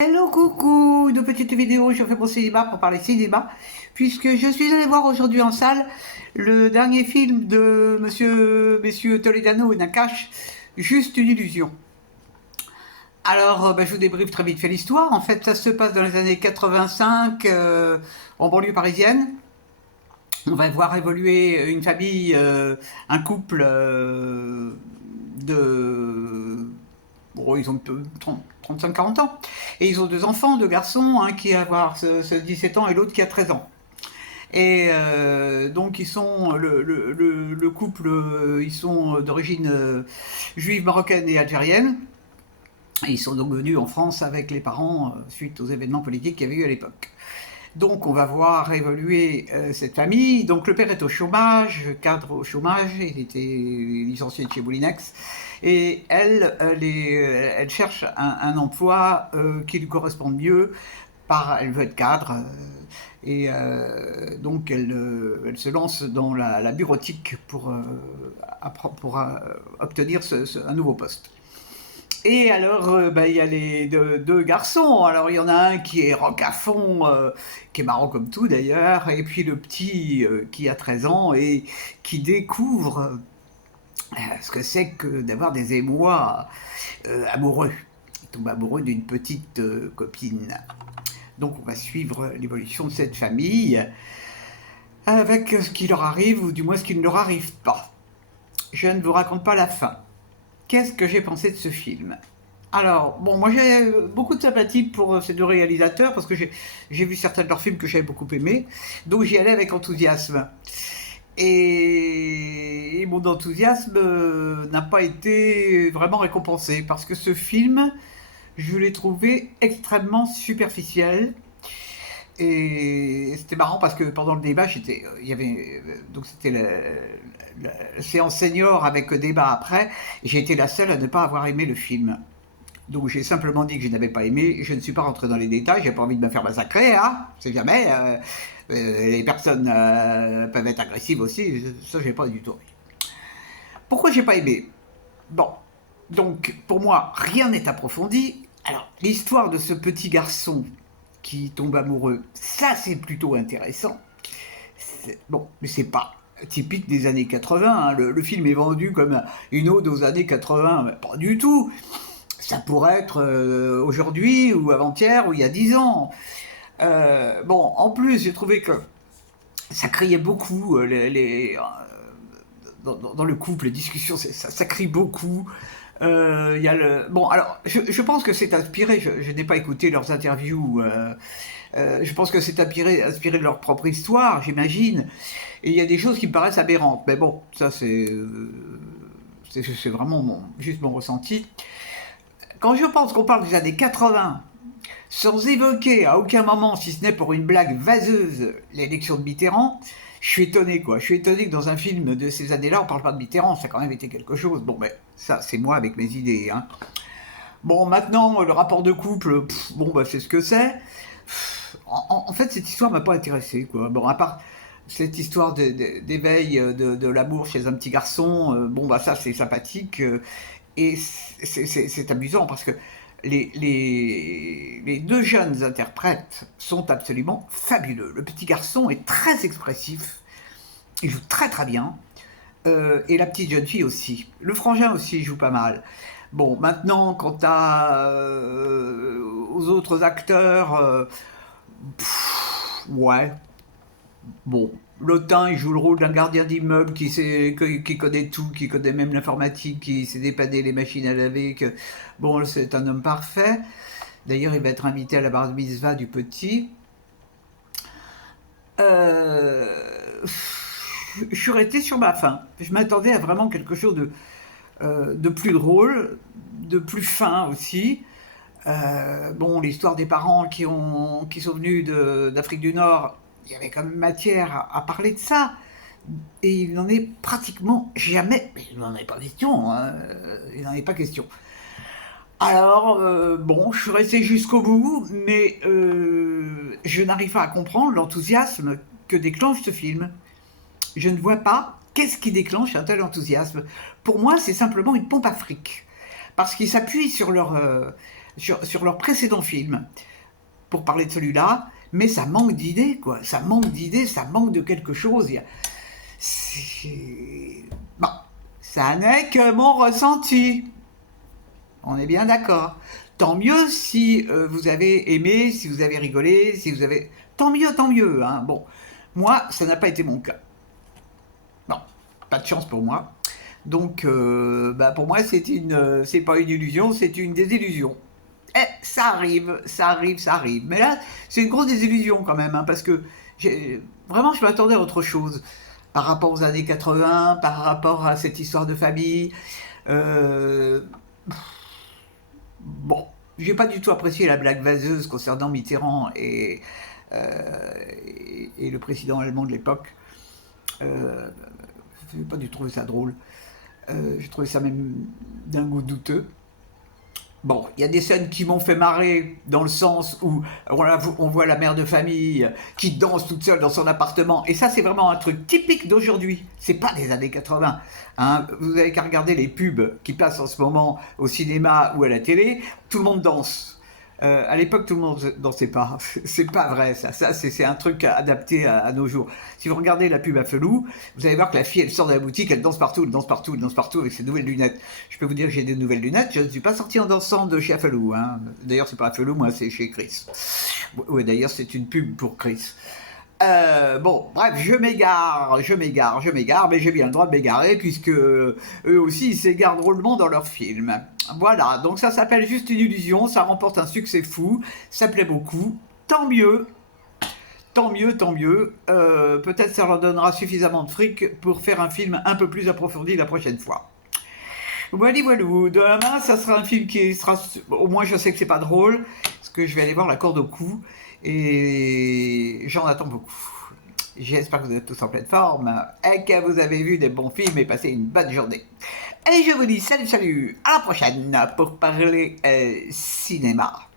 Hello, coucou, une petite vidéo, je fais mon cinéma pour parler cinéma, puisque je suis allé voir aujourd'hui en salle le dernier film de messieurs Toledano et Nakache, Juste une illusion. Alors, je vous débriefe très vite fait l'histoire. En fait, ça se passe dans les années 85, en banlieue parisienne. On va voir évoluer une famille, un couple de... Bon, ils ont 35-40 ans. Et ils ont deux enfants, deux garçons, un qui a avoir 17 ans et l'autre qui a 13 ans. Et donc ils sont le couple, ils sont d'origine juive, marocaine et algérienne. Et ils sont donc venus en France avec les parents suite aux événements politiques qu'il y avait eu à l'époque. Donc on va voir évoluer cette famille. Donc le père est au chômage, cadre au chômage, il était licencié de chez Moulinex. Et elle cherche un emploi qui lui corresponde mieux. Elle veut être cadre. Donc elle se lance dans la bureautique pour obtenir un nouveau poste. Et alors, il y a les deux garçons. Alors, il y en a un qui est rock à fond, qui est marrant comme tout d'ailleurs, et puis le petit qui a 13 ans et qui découvre ce que c'est que d'avoir des émois amoureux. Il tombe amoureux d'une petite copine. Donc, on va suivre l'évolution de cette famille avec ce qui leur arrive, ou du moins ce qui ne leur arrive pas. Je ne vous raconte pas la fin. Qu'est-ce que j'ai pensé de ce film? Alors, bon, moi j'ai beaucoup de sympathie pour ces deux réalisateurs parce que j'ai vu certains de leurs films que j'avais beaucoup aimés, donc j'y allais avec enthousiasme. Et mon enthousiasme n'a pas été vraiment récompensé parce que ce film, je l'ai trouvé extrêmement superficiel. Et c'était marrant parce que pendant le débat, il y avait donc c'était la séance senior avec débat après. Et j'ai été la seule à ne pas avoir aimé le film. Donc j'ai simplement dit que je n'avais pas aimé. Je ne suis pas rentré dans les détails. J'ai pas envie de me faire massacrer, hein. C'est jamais. Les personnes peuvent être agressives aussi. Ça, j'ai pas du tout envie. Pourquoi j'ai pas aimé? Bon, donc pour moi, rien n'est approfondi. Alors l'histoire de ce petit garçon qui tombe amoureux, ça c'est plutôt intéressant. Bon, mais c'est pas typique des années 80. Hein. Le film est vendu comme une ode aux années 80, mais pas du tout. Ça pourrait être aujourd'hui ou avant-hier ou il y a 10 ans. Bon, en plus, j'ai trouvé que ça criait beaucoup dans le couple, les discussions, ça crie beaucoup. Bon, alors, je pense que c'est inspiré, je n'ai pas écouté leurs interviews, je pense que c'est inspiré de leur propre histoire, j'imagine. Et il y a des choses qui me paraissent aberrantes. Mais bon, ça c'est vraiment juste mon ressenti. Quand je pense qu'on parle des années 80, sans évoquer à aucun moment, si ce n'est pour une blague vaseuse, l'élection de Mitterrand, je suis étonné, quoi. Je suis étonné que dans un film de ces années-là, on parle pas de Mitterrand, ça a quand même été quelque chose. Bon, mais ça, c'est moi avec mes idées, hein. Bon, maintenant, le rapport de couple, c'est ce que c'est. En fait, cette histoire m'a pas intéressé, quoi. Bon, à part cette histoire d'éveil de l'amour chez un petit garçon, ça, c'est sympathique. Et c'est amusant parce que les deux jeunes interprètes sont absolument fabuleux. Le petit garçon est très expressif, il joue très très bien, et la petite jeune fille aussi. Le frangin aussi joue pas mal. Bon, maintenant, quant aux autres acteurs, ouais, bon, Lotin, il joue le rôle d'un gardien d'immeuble qui connaît tout, qui connaît même l'informatique, qui sait dépanner les machines à laver. Bon, c'est un homme parfait. D'ailleurs, il va être invité à la bar mitzvah du petit. Je suis resté sur ma faim. Je m'attendais à vraiment quelque chose de plus drôle, de plus fin aussi. L'histoire des parents qui sont venus d'Afrique du Nord, il y avait quand même matière à parler de ça. Et il n'en est pratiquement jamais. Mais il n'en est pas question. Hein, il n'en est pas question. Alors, je suis resté jusqu'au bout, mais je n'arrive pas à comprendre l'enthousiasme que déclenche ce film. Je ne vois pas qu'est-ce qui déclenche un tel enthousiasme. Pour moi, c'est simplement une pompe à fric. Parce qu'ils s'appuient sur sur leur précédent film, pour parler de celui-là, mais ça manque d'idées, quoi. Ça manque d'idées, ça manque de quelque chose. Bon, ça n'est que mon ressenti. On est bien d'accord. Tant mieux si vous avez aimé, si vous avez rigolé, si vous avez... Tant mieux, hein. Bon, moi, ça n'a pas été mon cas. Non, pas de chance pour moi. Donc, pour moi, c'est pas une illusion, c'est une désillusion. Ça arrive, ça arrive, ça arrive. Mais là, c'est une grosse désillusion quand même, hein, parce que vraiment, je m'attendais à autre chose par rapport aux années 80, par rapport à cette histoire de famille. Euh, bon, j'ai pas du tout apprécié la blague vaseuse concernant Mitterrand et le président allemand de l'époque. J'ai pas dû trouver ça drôle. J'ai trouvé ça même d'un goût douteux. Bon, il y a des scènes qui m'ont fait marrer dans le sens où on voit la mère de famille qui danse toute seule dans son appartement. Et ça, c'est vraiment un truc typique d'aujourd'hui. C'est pas des années 80. Hein. Vous avez qu'à regarder les pubs qui passent en ce moment au cinéma ou à la télé. Tout le monde danse. À l'époque, tout le monde dansait pas. C'est pas vrai, ça. Ça, c'est un truc adapté à nos jours. Si vous regardez la pub à Felou, vous allez voir que la fille, elle sort de la boutique, elle danse partout, elle danse partout, elle danse partout avec ses nouvelles lunettes. Je peux vous dire que j'ai des nouvelles lunettes. Je ne suis pas sorti en dansant de chez Felou. Hein. D'ailleurs, c'est pas à Felou, moi, c'est chez Chris. Ouais, d'ailleurs, c'est une pub pour Chris. Bon, bref, je m'égare, mais j'ai bien le droit de m'égarer puisque eux aussi ils s'égarent drôlement dans leurs films. Voilà, donc ça s'appelle Juste une illusion, ça remporte un succès fou, ça plaît beaucoup, tant mieux, tant mieux, tant mieux. Peut-être ça leur donnera suffisamment de fric pour faire un film un peu plus approfondi la prochaine fois. Voilà, demain ça sera un film qui sera, au moins je sais que c'est pas drôle, parce que je vais aller voir La Corde au cou. Et j'en attends beaucoup. J'espère que vous êtes tous en pleine forme et que vous avez vu des bons films et passé une bonne journée. Et je vous dis salut, à la prochaine pour parler cinéma.